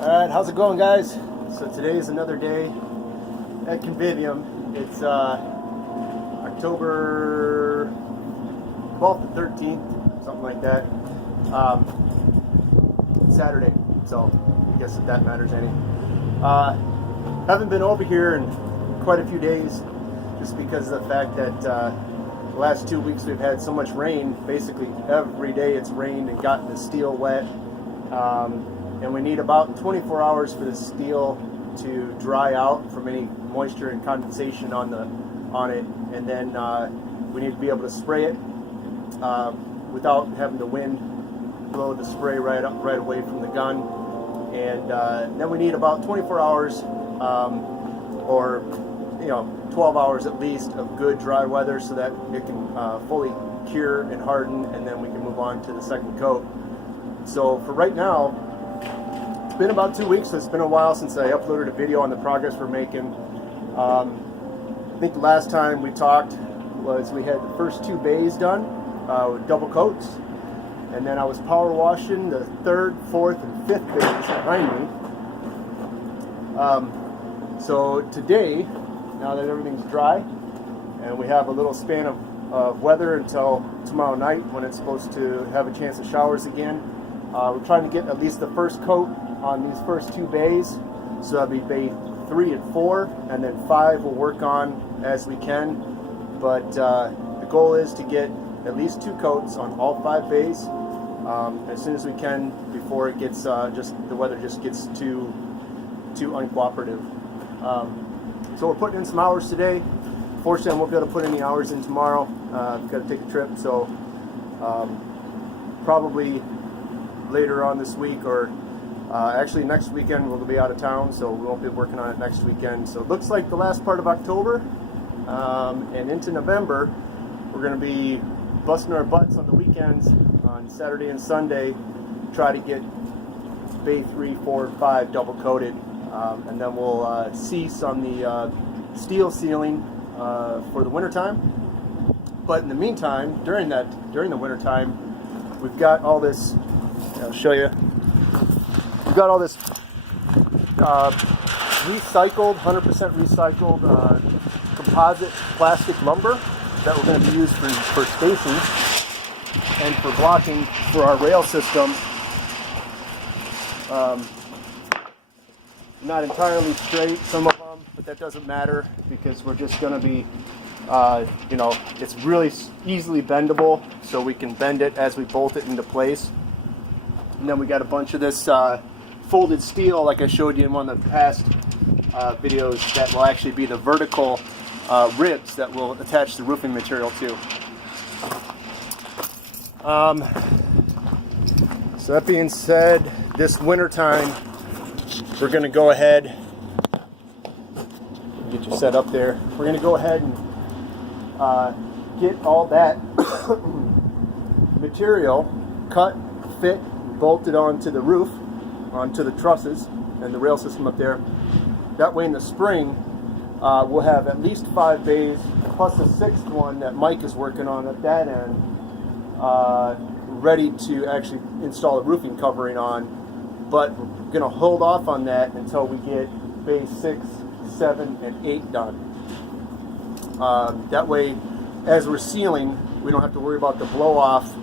Alright, how's it going, guys? So today is another day at Convivium. It's October 12th to 13th, something like that. Saturday, so I guess if that matters any. Haven't been over here in quite a few days just because of the fact that the last 2 weeks we've had so much rain. Basically every day it's rained and gotten the steel wet. And we need about 24 hours for the steel to dry out from any moisture and condensation on it, and then we need to be able to spray it without having the wind blow the spray right away from the gun. And then we need about 24 hours or 12 hours at least of good dry weather so that it can fully cure and harden, and then we can move on to the second coat. So for right now, it's been about 2 weeks. So it's been a while since I uploaded a video on the progress we're making. I think the last time we talked was we had the first 2 bays done with double coats, and then I was power washing the 3rd, 4th, and 5th bays behind me. So today, now that everything's dry and we have a little span of weather until tomorrow night when it's supposed to have a chance of showers again, we're trying to get at least the first coat on these first 2 bays. So that'll be bay 3 and 4, and then 5 we'll work on as we can. But the goal is to get at least 2 coats on all 5 bays as soon as we can before it gets the weather just gets too uncooperative. So we're putting in some hours today. Fortunately, I won't be able to put any hours in tomorrow. I've got to take a trip, so probably later on this week, or actually next weekend we'll be out of town, so we won't be working on it next weekend. So it looks like the last part of October and into November we're going to be busting our butts on the weekends on Saturday and Sunday, try to get bay 3, 4, and 5 double coated, and then we'll cease on the steel sealing for the winter time. But in the meantime, during the winter time, we've got all this. I'll show you. We've got all this recycled, 100% recycled composite plastic lumber that we're going to be used for spacing and for blocking for our rail system. Not entirely straight, some of them, but that doesn't matter because we're just going to be, it's really easily bendable, so we can bend it as we bolt it into place. And then we got a bunch of this folded steel, like I showed you in one of the past videos, that will actually be the vertical ribs that will attach the roofing material to. So that being said, this winter time, we're going to go ahead, get you set up there. We're going to go ahead and get all that material cut, fit, bolted onto the roof, onto the trusses and the rail system up there. That way in the spring we'll have at least 5 bays plus a 6th one that Mike is working on at that end, ready to actually install a roofing covering on. But we're going to hold off on that until we get bay 6, 7, and 8 done. That way, as we're sealing, we don't have to worry about the blow-off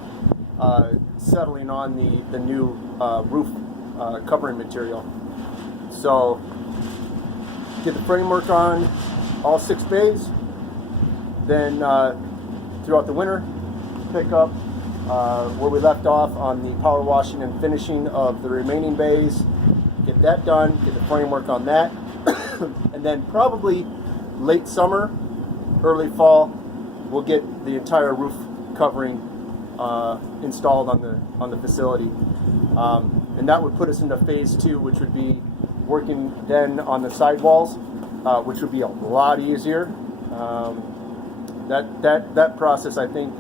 settling on the new roof covering material. So get the framework on all 6 bays, then throughout the winter pick up where we left off on the power washing and finishing of the remaining bays, get that done, get the framework on that, and then probably late summer, early fall, we'll get the entire roof covering installed on the facility, and that would put us into phase 2, which would be working then on the sidewalls, which would be a lot easier. That process, I think,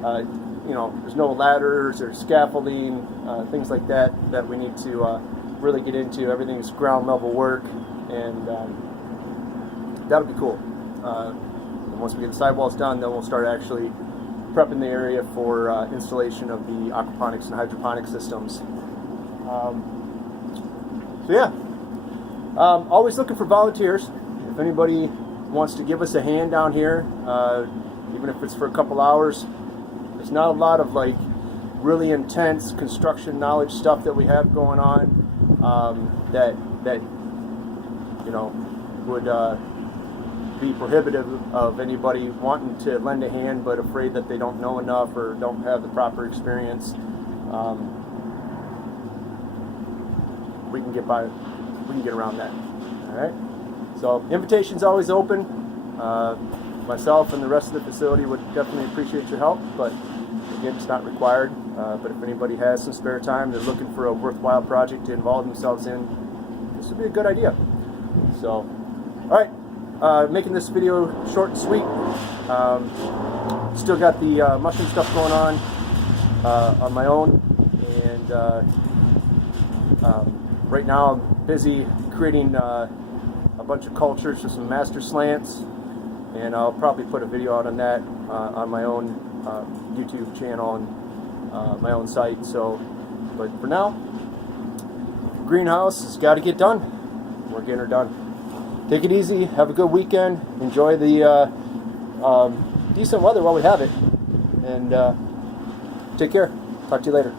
there's no ladders or scaffolding, things like that we need to really get into. Everything is ground level work, and that'll be cool. And once we get the sidewalls done, then we'll start actually prepping the area for installation of the aquaponics and hydroponic systems. So yeah, always looking for volunteers. If anybody wants to give us a hand down here, even if it's for a couple hours, there's not a lot of like really intense construction knowledge stuff that we have going on that you know would be prohibitive of anybody wanting to lend a hand but afraid that they don't know enough or don't have the proper experience. We can get by. We can get around that. All right. So invitation's always open. Myself and the rest of the facility would definitely appreciate your help, but again, it's not required. But if anybody has some spare time, they're looking for a worthwhile project to involve themselves in, this would be a good idea. So, all right, making this video short and sweet. Still got the mushroom stuff going on my own, and right now I'm busy creating a bunch of cultures for some master slants, and I'll probably put a video out on that on my own YouTube channel and my own site. So, but for now, greenhouse has got to get done. We're getting her done. Take it easy. Have a good weekend. Enjoy the decent weather while we have it, and take care. Talk to you later.